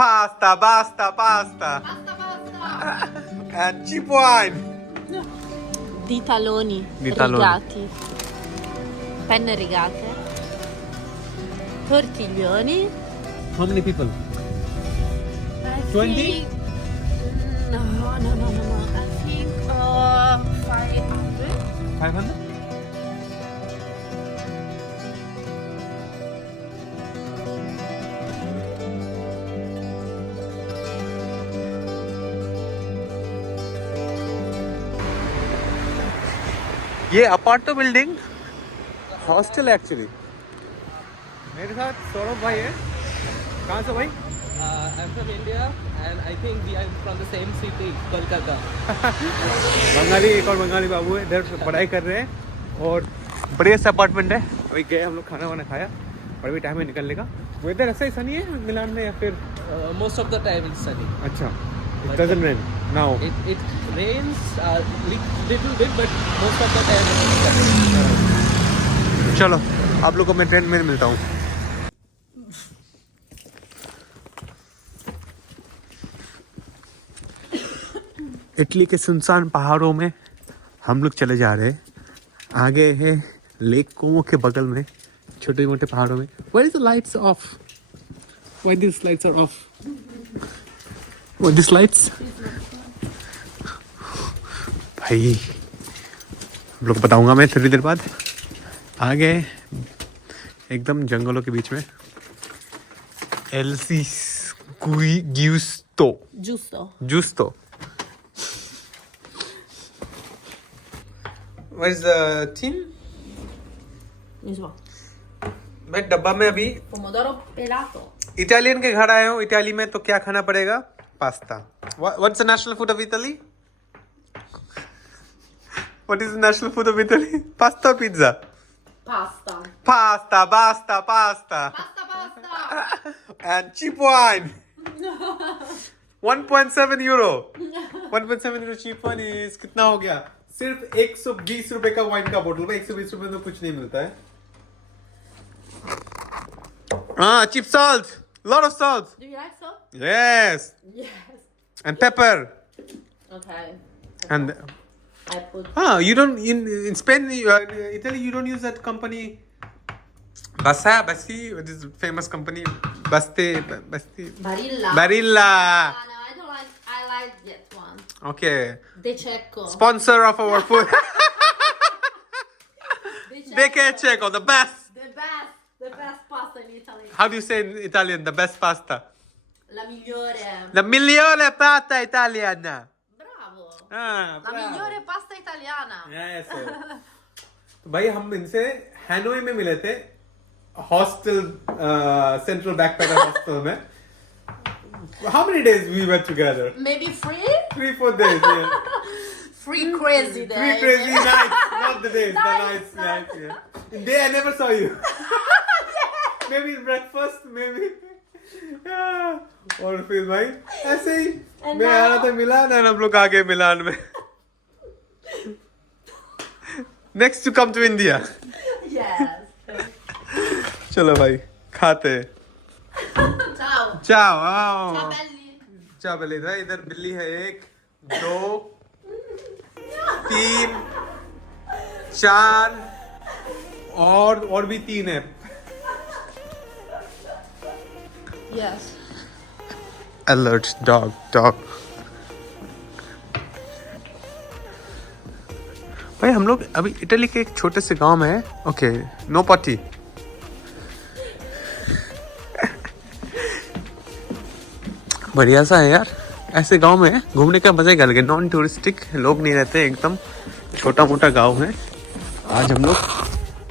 Pasta, basta, pasta. Basta, basta. And cheap wine. Di taloni. Di taloni. Rigati. Penne rigate. Tortiglioni. How many people? 20? No. I think 500. 500? ये apartment building hostel है actually. मेरे साथ सौरभ भाई है। कहाँ से भाई? I'm from India and I think we are from the same city, Kolkata. Bengali, एक और बंगाली बाबू है, इधर पढ़ाई कर रहे हैं और बढ़िया सा अपार्टमेंट है। अभी गए हम लोग, खाना वाना खाया और अभी टाइम है निकलने का। वेदर ऐसा ही सनी है मिलान में या फिर? Most of the time it's sunny. अच्छा, it doesn't rain now. It rains little bit, but most of the time it's sunny. चलो आप लोग को मैं ट्रेन में मिलता हूँ। इटली के सुनसान पहाड़ों में हम लोग चले जा रहे हैं। आगे है लेक कोमो के बगल में छोटे मोटे पहाड़ों में। Why is the lights off? Why these lights are off? What these lights? भाई हम लोग बताऊंगा मैं थोड़ी देर बाद। आगे एकदम जंगलों के बीच में LC गिउस्तो Giusto. Where is the tin? Mismo. मैं डब्बा में अभी Pomodoro pelato. इटालियन के घर आया हूँ। इटाली में तो क्या खाना पड़ेगा? Pasta. What's the national food of Italy? What is the national food of Italy? Pasta or pizza? Pasta. Pasta, basta, pasta. Basta. And cheap wine. 1.7 euro. 1.7 euro cheap wine is कितना हो गया? सिर्फ 120 रुपए का वाइन का बोतल में 120 रुपए में तो कुछ नहीं मिलता है। हाँ, cheap salt. Lot of salt. Do you like salt? Yes. Yes. And pepper. Okay. And I put. you don't in Spain, Italy, you don't use that company. Basi, what is the famous company? Basti. Barilla. Barilla. No, I don't like. I like that one. Okay. De Cecco. Sponsor of our food. De Cecco, the best. The best pasta in Italy. How do you say in Italian the best pasta? La migliore. La migliore pasta italiana. Bravo. हाँ, La migliore pasta italiana. Yes. तो भाई हम इनसे हैनोई में मिले थे, hostel central backpacker hostel में। How many days we were together? Maybe 3? 3-4 days. Yeah. 3 crazy days. 3 crazy nights, not the days, the nights. Yeah. In day I never saw you. Maybe breakfast, maybe. Yeah. और फिर भाई ऐसे ही मैं आ रहा था मिलान और हम लोग आ गए मिलान में। Next to come to India. Yes. चलो भाई खाते। Ciao. चाओ Ciao belli. चाओ बिल्ली था। इधर बिल्ली है 1 2 3 4 और भी 3 है। Yes. Alert dog. भाई हम लोग अभी इटली के एक छोटे से गांव में है। Okay, no potty. बढ़िया सा है यार, ऐसे गांव में घूमने का मजा ही अलग है। नॉन टूरिस्टिक लोग नहीं रहते, एकदम छोटा मोटा गांव है। आज हम लोग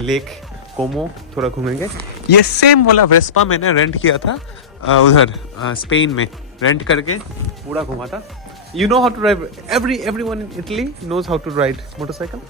लेक कोमो थोड़ा घूमेंगे। ये सेम वाला वेस्पा मैंने रेंट किया था उधर स्पेन में, रेंट करके पूरा घुमा था। You know how to drive? Everyone in Italy knows how to ride motorcycle.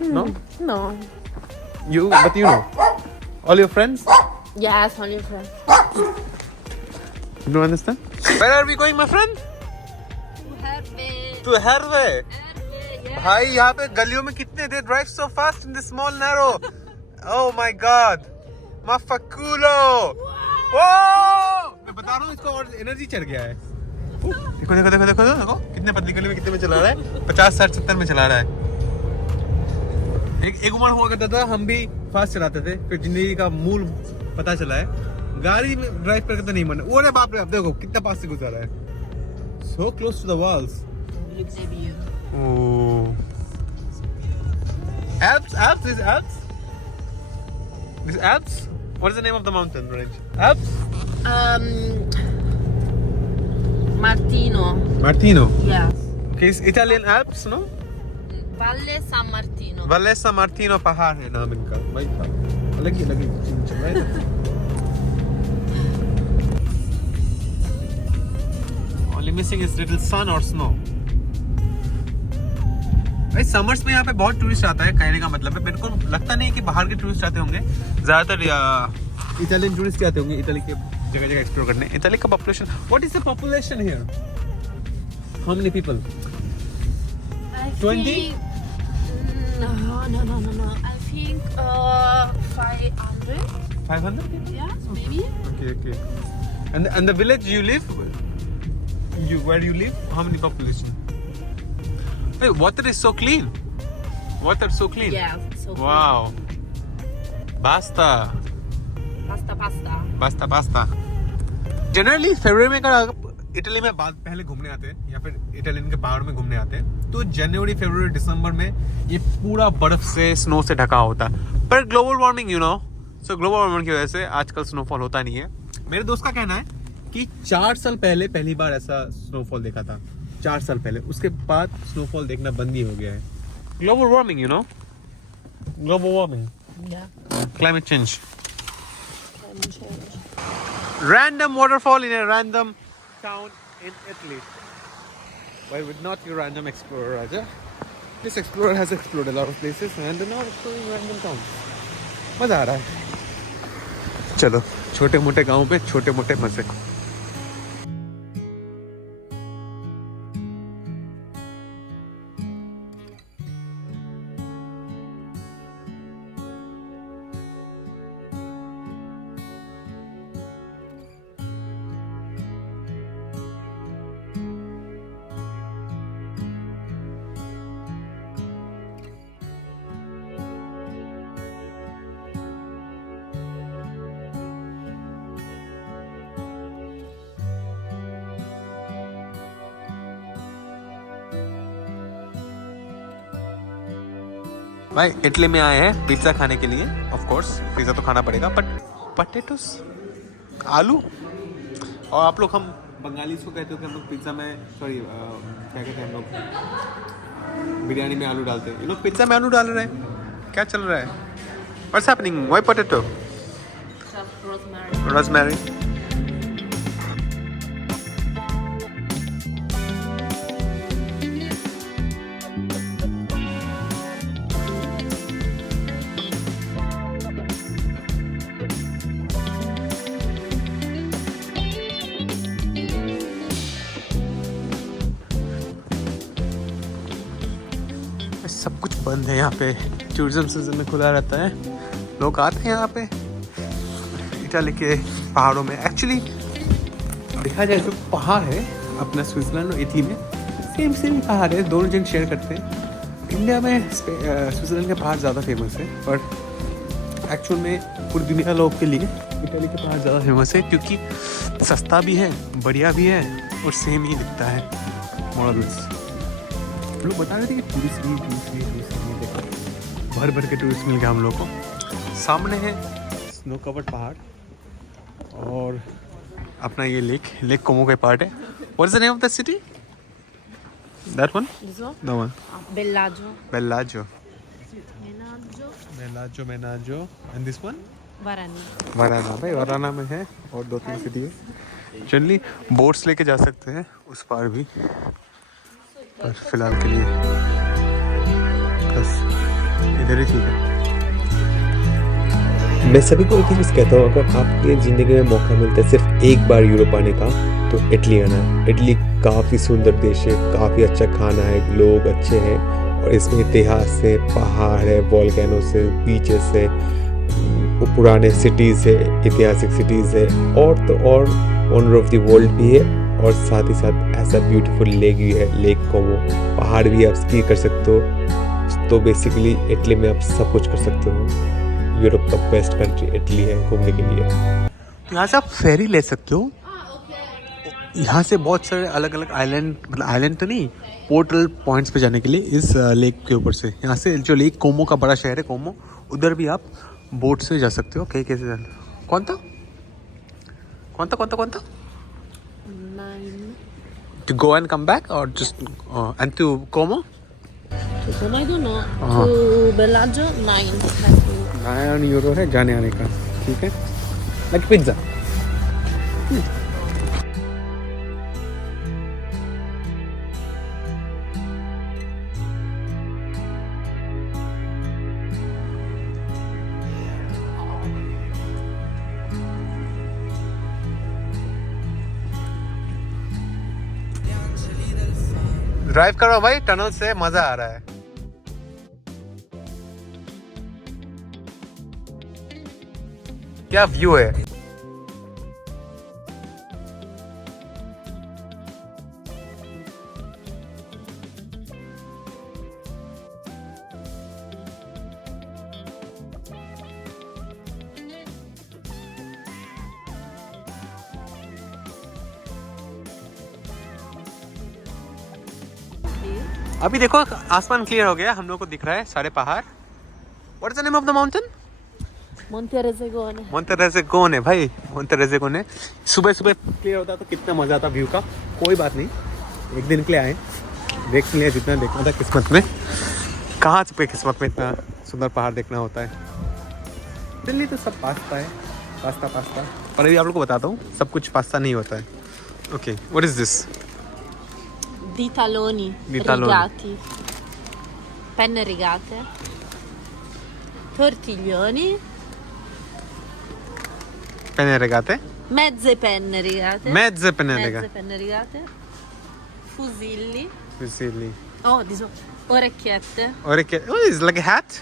No? No. But you know. All your friends? Yes, only friends. You don't understand? Where are we going, my friend? To Herve. Yes. भाई यहाँ पे गलियों में कितने they drive so fast in this small narrow. Oh my God. Mafaculo. Whoa! उसका और energy चढ़ गया है। देखो देखो देखो देखो देखो कितने पतली गली में कितने में चला रहा है, 50 60 70 में चला रहा है। एक उम्र हुआ करता था हम भी फास्ट चलाते थे, फिर जिंदगी का मूल पता चला है गाड़ी में ड्राइव करके तो नहीं मन। ओरे बाप रे, अब देखो कितना पास से गुजरा है, so close to the walls. Look the view. Oh. Alps? This Alps? What is the name of the mountain range? Alps? Martino. Martino. Yes. Okay, it's Italian Alps, no? Valle San Martino. Vallessa Martino पहाड़ है नाम इनका। भाई अलग ही चीज चल रहा है। Only missing is little sun or snow. भाई समर्स में यहाँ पे बहुत टूरिस्ट आता है, कहने का मतलब है। मेरे को लगता नहीं है कि बाहर के टूरिस्ट आते होंगे, ज्यादातर इटालियन टूरिस्ट आते होंगे इटली के जगह जगह एक्सप्लोर करने। इटली का population, what is the population here? How many people? 20? No. I think 500. 500? Yes, maybe. Okay. And the village you live, where you live, how many population? Hey, water is so clean. Water so clean. Yeah, so cool. Wow. Basta. Basta. Generally फरवरी में अगर Italy में बाद पहले घूमने आते हैं या फिर इटालियन के पहाड़ में घूमने आते हैं तो जनवरी फरवरी दिसंबर में ये पूरा बर्फ से स्नो से ढका होता है। पर ग्लोबल वार्मिंग सो ग्लोबल वार्मिंग की वजह से आजकल स्नोफॉल होता नहीं है। मेरे दोस्त का कहना है कि 4 साल पहले पहली बार ऐसा स्नोफॉल देखा था, 4 साल पहले। उसके बाद स्नोफॉल देखना बंद ही हो गया है। Global warming global warming, Yeah. Climate change. Random waterfall in a random town in Italy. Why would not you random explorer, Raja? This explorer has explored a lot of places and now exploring random towns. मजा आ रहा है। चलो छोटे मोटे गाँव पे छोटे मोटे मजे। भाई इटली में आए हैं पिज्ज़ा खाने के लिए। ऑफ कोर्स पिज़्ज़ा तो खाना पड़ेगा, बट पोटैटोस, आलू। और आप लोग, हम बंगाली इसको कहते हो कि हम लोग पिज़्ज़ा में, सॉरी क्या कहते हैं हम लोग, बिरयानी में आलू डालते हैं। ये लोग पिज़्ज़ा में आलू डाल रहे हैं, क्या चल रहा है? What's happening? Why potato? Just rosemary. Rosemary. सब कुछ बंद है यहाँ पे, टूरिज्म सीजन में खुला रहता है, लोग आते हैं यहाँ पे इटाली के पहाड़ों में। एक्चुअली देखा जाए जो पहाड़ है अपना स्विट्जरलैंड और इटली में सेम पहाड़ है, दोनों जन शेयर करते हैं। इंडिया में स्विट्जरलैंड के पहाड़ ज़्यादा फेमस है, पर एक्चुअल में पूरी दुनिया लोग के लिए इटाली के पहाड़ ज़्यादा फेमस है, क्योंकि सस्ता भी है, बढ़िया भी है और सेम ही दिखता है मॉडल्स। लोग बता रहे थे कि टूरिस्ट भी देखो, भर के टूरिस्ट मिल गया हम लोग को। सामने है स्नो कवर्ड पहाड़ और अपना ये लेक कोमो का पार्ट है। What is the name of the city? That one? This one? The one Bellagio. Bellagio. Menaggio. Menaggio. And this one? Varani. Varenna. भाई वराना में है और 2-3 सिटी है। जनरली बोट्स लेके जा सकते हैं उस पार भी, पर फिलहाल के लिए बस इधर ही ठीक है। मैं सभी को एक ही चीज़ कहता हूँ, अगर आपके ज़िंदगी में मौका मिलता है सिर्फ एक बार यूरोप आने का, तो इटली आना है। इटली काफ़ी सुंदर देश है, काफ़ी अच्छा खाना है, लोग अच्छे हैं और इसमें इतिहास है, पहाड़ है, वॉल्केनोस है, बीचेस है, पुराने सिटीज़ है, ऐतिहासिक सिटीज़ है और तो और वंडर ऑफ द वर्ल्ड भी है और साथ ही साथ ऐसा ब्यूटीफुल लेक भी है, लेक कोमो। पहाड़ भी आप स्की कर सकते हो। तो बेसिकली इटली में आप सब कुछ कर सकते हो। यूरोप का बेस्ट कंट्री इटली है घूमने के लिए। यहाँ से आप फेरी ले सकते हो। यहाँ से बहुत सारे अलग अलग आइलैंड, मतलब आइलैंड तो नहीं, पोर्टल पॉइंट्स पे जाने के लिए इस लेक के ऊपर से। यहाँ से जो लेक कोमो का बड़ा शहर है कोमो, उधर भी आप बोट से जा सकते हो। कैसे जाना? कौन था? 9. To go and come back or just and to Como? To Como I don't know. To Bellagio 9. 9 euro है जाने आने का, ठीक है, लाइक पिज्जा। ड्राइव करो भाई, टनल से मजा आ रहा है। क्या व्यू है। अभी देखो आसमान क्लियर हो गया, हम लोग को दिख रहा है सारे पहाड़। What is the name of the mountain? Monterezegone. मोंटेरेज़ेगोने भाई, मोंटेरेज़ेगोने। सुबह सुबह क्लियर होता तो कितना मजा आता व्यू का। कोई बात नहीं, एक दिन के लिए आए, देख लिया जितना देखना था किस्मत में। कहाँ पे किस्मत में इतना सुंदर पहाड़ देखना होता है। दिल्ली तो सब पास्ता है, पास्ता। पर अभी आप लोग को बताता हूँ, सब कुछ पास्ता नहीं होता है। Okay, what is this? Di taloni. Rigati. Penne rigate. Tortiglioni. Penne rigate? Mezze penne rigate. Mezze penne Mezze penne rigate. Fusilli. Fusilli. Oh, orecchiette. Orecchie. What is it, like a hat?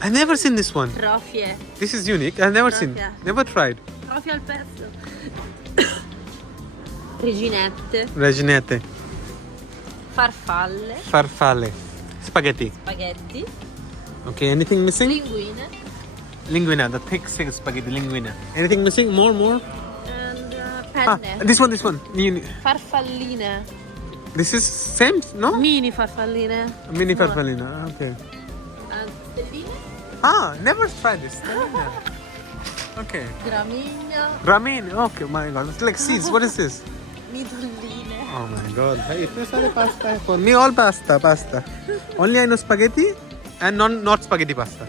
I've never seen this one. Trofie. This is unique. I've never seen. Trofia. Never tried. Trofie al pezzo. Reginette. Reginette. Farfalle. Farfalle. Spaghetti. Spaghetti. Okay, anything missing? Linguine. Linguina, the thick spaghetti linguina. Anything missing? More? And Ah, penne. this one. Farfalline. This is same, no? Mini farfalline. Mini Small. farfallina. Okay. And stelline. Ah, never tried this. Okay. Gramigna. Ramen. Okay, my God. It's like seeds. What is this? Midolline. Oh my God. Hey, itne sare pasta hai. For me, all pasta. Only I know spaghetti and not spaghetti pasta.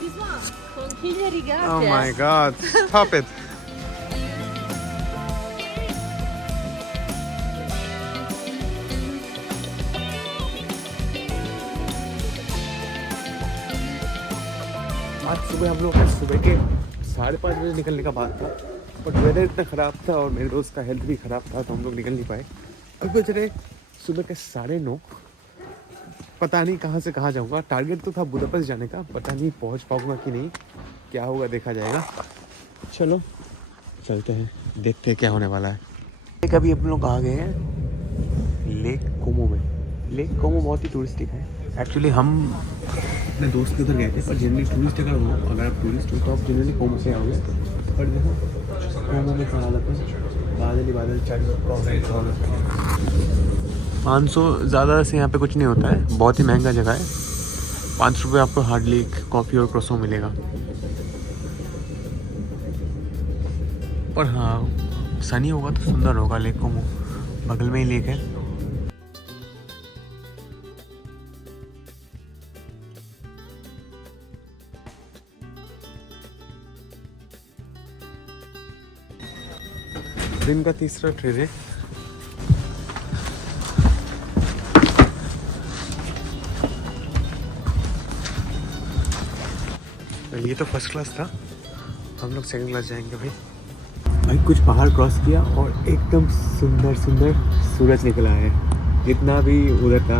This one. Conchiglie rigate. Oh my God. Stop it. आज सुबह हम लोग सुबह के 5:30 बजे निकलने का बात था, बट वेदर इतना ख़राब था और मेरे दोस्त का हेल्थ भी ख़राब था, तो हम लोग निकल नहीं पाए। अभी बज रहे सुबह के 9:30। पता नहीं कहाँ से कहाँ जाऊँगा। टारगेट तो था बुदापेस्ट जाने का, पता नहीं पहुँच पाऊँगा कि नहीं, क्या होगा देखा जाएगा। चलो चलते हैं, देखते हैं क्या होने वाला है। अभी हम लोग आ गए हैं लेक कोमो में। लेक कोमो बहुत ही टूरिस्टिक है। एक्चुअली हम अपने दोस्त के उधर गए थे, पर जनरली टूरिस्ट अगर आप टूरिस्ट हो तो आप जनरली कोमो से आओगे। पर देखो कोमो में क्या हालत है, बादल चाहिए। 500 ज़्यादा से यहाँ पे कुछ नहीं होता है, बहुत ही महंगा जगह है। 5 रुपये आपको हार्डली एक कॉफ़ी और क्रोसो मिलेगा। पर हाँ, सनी होगा तो सुंदर होगा लेक कोमो, बगल में ही लेक है। दिन का तीसरा ट्रेन है। ये तो फर्स्ट क्लास था, हम लोग सेकंड क्लास जाएंगे भाई। कुछ पहाड़ क्रॉस किया और एकदम सुंदर सूरज निकला है। जितना भी उधर था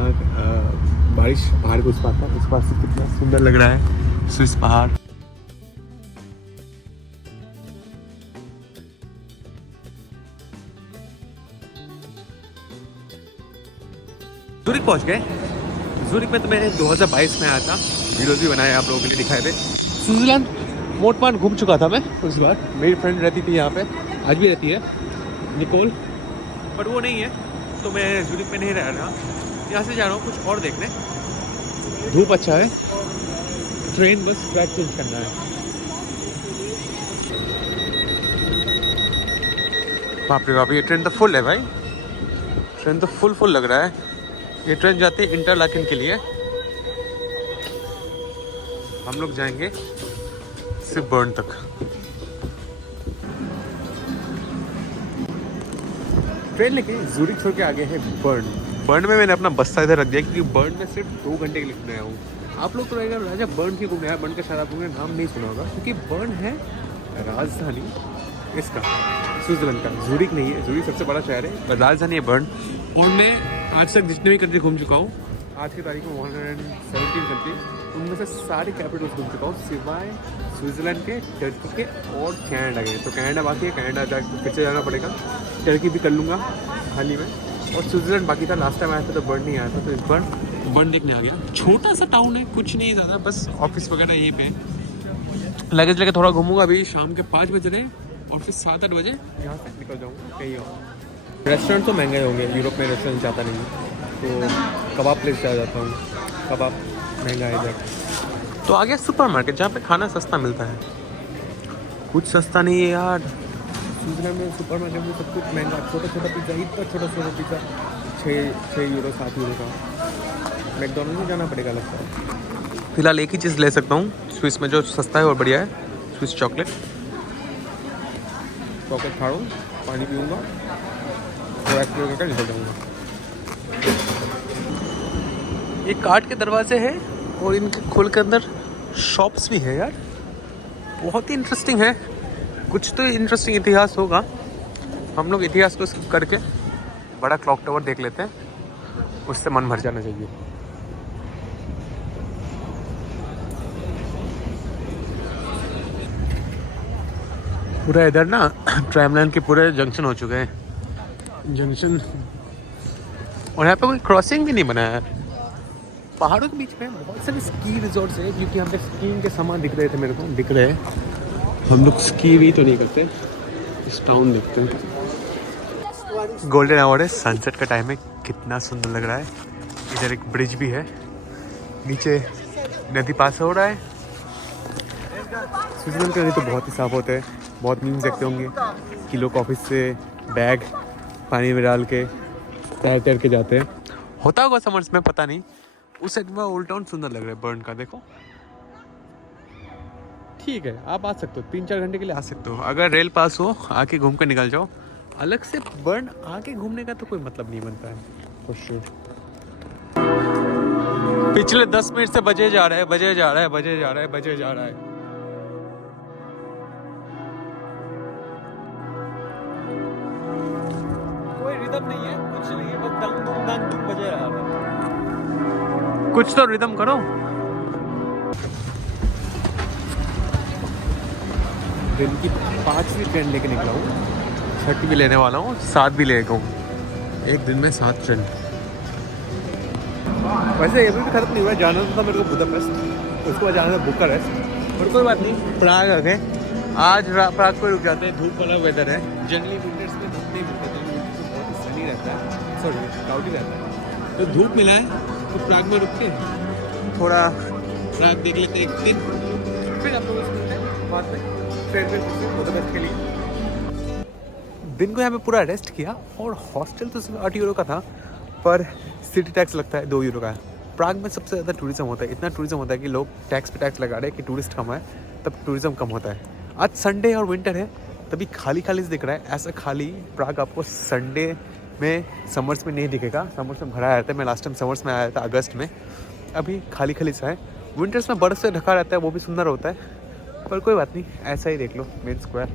बारिश पहाड़ के उस पार था, उस पार से कितना सुंदर लग रहा है स्विस पहाड़। ज़ूरिक पहुंच गए। ज़ूरिक में तो मैं 2022 में आया था, वीडियोज़ भी बनाए आप लोगों के लिए दिखाए थे। स्विट्ज़रलैंड मोटमान घूम चुका था मैं उस बार। मेरी फ्रेंड रहती थी यहाँ पे, आज भी रहती है, निकोल, पर वो नहीं है तो मैं ज़ूरिक में नहीं रह रहा। यहाँ से जा रहा हूँ कुछ और देखने। धूप अच्छा है, ट्रेन बस ट्रैक चेंज करना है। बाप रे बाप, ये ट्रेन तो फुल है भाई, ट्रेन तो फुल लग रहा है। ये ट्रेन जाती है इंटरलाकेन के लिए, हम लोग जाएंगे सिर्फ बर्न तक। ट्रेन लेके ज़ूरिक छोड़ के आगे है बर्न। बर्न में मैंने अपना बस्ता इधर रख दिया क्योंकि बर्न में सिर्फ 2 घंटे के लिए घूमने आया हूँ। आप लोग तो रहेगा राजा बर्न की घूमने आया, बर्न का शायद आप लोगों ने नाम नहीं सुना होगा क्योंकि बर्न है राजधानी इसका, स्विट्ज़रलैंड का। ज़ूरिक नहीं है, ज़ूरिक सबसे बड़ा शहर है पर राजधानी है बर्न। और मैं आज तक जितने भी कंट्री घूम चुका हूँ, आज की तारीख में 117 कंट्री, उनमें से सारे कैपिटल्स घूम चुका हूँ सिवाय स्विट्ज़रलैंड के, टर्की के और कनाडा के। तो कनाडा बाकी है, कनाडा जाकर फिर से जाना पड़ेगा। टर्की भी कर लूँगा हाल ही में, और स्विट्ज़रलैंड बाकी था। लास्ट टाइम आया था तो बर्न नहीं आया था, तो इस बार बर्न देखने आ गया। छोटा सा टाउन है, कुछ नहीं ज़्यादा, बस ऑफिस वगैरह यहीं पे। लगेज लेके थोड़ा घूमूंगा। अभी शाम के 5 बज रहे और फिर 7-8 बजे यहाँ से निकल जाऊँगा कहीं और। रेस्टोरेंट तो महंगे होंगे, यूरोप में रेस्टोरेंट जाता नहीं है, तो कबाब प्लेस जा जाता हूँ। कबाब महंगा है इधर। तो आ गया सुपर मार्केट जहाँ पे खाना सस्ता मिलता है। कुछ सस्ता नहीं है यार, स्विट्ज़रलैंड में सुपर मार्केट में सब कुछ महंगा। छोटा पिज़्ज़ा, इतना छोटा पिज़्ज़ा 6 यूरो 7 यूरो का। मैकडॉनल्ड में जाना पड़ेगा लगता है। फिलहाल एक ही चीज़ ले सकता हूँ स्विस में जो सस्ता है और बढ़िया है, स्विस चॉकलेट खाऊँ, पानी पीऊँगा और एक्सप्लोर करके निकल जाऊँगा। ये कार्ट के दरवाजे हैं और इनके खोल के अंदर शॉप्स भी है यार, बहुत ही इंटरेस्टिंग है। कुछ तो इंटरेस्टिंग इतिहास होगा। हम लोग इतिहास को स्किप करके बड़ा क्लॉक टावर देख लेते हैं, उससे मन भर जाना चाहिए। पूरा इधर ना ट्रामलाइन के पूरे जंक्शन हो चुके हैं, जंक्शन। और यहाँ पे कोई क्रॉसिंग भी नहीं बना है। पहाड़ों के बीच में बहुत सारे स्की रिजॉर्ट्स हैं, क्योंकि यहाँ पे स्कीइंग के सामान दिख रहे थे मेरे को, दिख रहे हैं। हम लोग स्की भी तो नहीं करते, इस टाउन देखते हैं। गोल्डन आवर है, सनसेट का टाइम है, कितना सुंदर लग रहा है। इधर एक ब्रिज भी है, नीचे नदी पास हो रहा है। स्विट्ज़रलैंड के नदी तो बहुत ही साफ होते हैं, बहुत मीम्स देखते होंगे कि लोग ऑफिस से बैग पानी में डाल के तैर के जाते हैं। होता होगा समर्स में, पता नहीं। उस साइड में ओल्ड टाउन सुंदर लग रहा है बर्न का, देखो। ठीक है, आप आ सकते हो, 3-4 घंटे के लिए आ सकते हो। अगर रेल पास हो, आके घूम कर निकल जाओ। अलग से बर्न आके घूमने का तो कोई मतलब नहीं बनता है, फॉर श्योर। पिछले 10 मिनट से बजे जा रहा है। कोई रिदम नहीं है, कुछ नहीं है, बस दंग दुम बजे रहा है। कुछ तो रिदम करो। दिन की 5वीं ट्रेन लेके निकला हूँ, 6वीं भी लेने वाला हूँ, 7 भी लेगा हूँ। एक दिन में 7 ट्रेन। वैसे ये भी खत्म नहीं हुआ, जाना था मेरे को बुदापेस्ट, उसके बाद जाना था बुकारेस्ट, और कोई बात नहीं, प्राग आ गए। आज प्राग को रुक जाते हैं, धूप वाला वेदर है। जनरली विंटर्स में धूप नहीं मिलती है, बहुत ही सनी रहता है, सॉरी क्लाउडी रहता है। तो धूप मिला है तो प्राग में रुक के थोड़ा प्राग देख लेते हैं एक दिन, फिर हम लोग मिलते हैं बाद में ट्रेन में बुदापेस्ट के लिए। दिन को यहाँ पे पूरा रेस्ट किया, और हॉस्टल तो सिर्फ 8 यूरो का था, पर सिटी टैक्स लगता है 2 यूरो का। प्राग में सबसे ज़्यादा टूरिज्म होता है, इतना टूरिज्म होता है कि लोग टैक्स पे टैक्स लगा रहे हैं कि टूरिस्ट कम है, तब टूरिज्म कम होता है। आज संडे और विंटर है, तभी खाली दिख रहा है। ऐसा खाली प्राग आपको संडे में, समर्स में नहीं दिखेगा। समर्स में भरा रहता है। मैं लास्ट टाइम समर्स में आया था अगस्त में, अभी खाली सा है। विंटर्स में बर्फ़ से ढका रहता है, वो भी सुंदर होता है, पर कोई बात नहीं, ऐसा ही देख लो मेन स्क्वायर।